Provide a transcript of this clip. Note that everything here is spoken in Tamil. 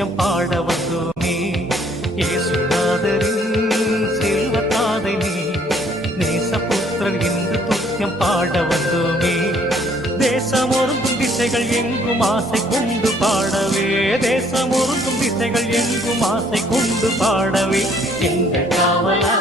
துத்தியம் பாட வந்தோமே. இயேசுநாதரின் செல்வத்தாதை நீ நேசபுத்திரன் என்று துத்தியம் பாட வந்தோமே. தேசமொருங்கும் திசைகள் எங்கும் ஆசை கொண்டு பாடவே, தேசமொருங்கும் திசைகள் எங்கும் ஆசை கொண்டு பாடவே, எங்கள் காவலா